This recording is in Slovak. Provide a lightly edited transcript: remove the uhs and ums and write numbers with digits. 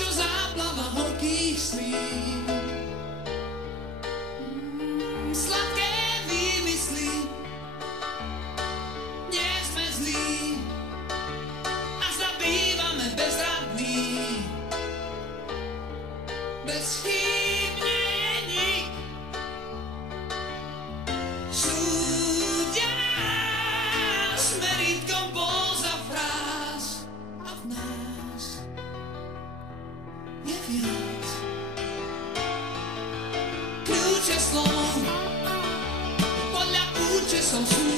čo záplava horkých slív. Sladké výmysly, nie sme zlí, a zabývame bezradný. Bez chýb nie je nik, súdia nás merítkom póza fráz, a v nás je viac. Kľúče slov podľa účesov sú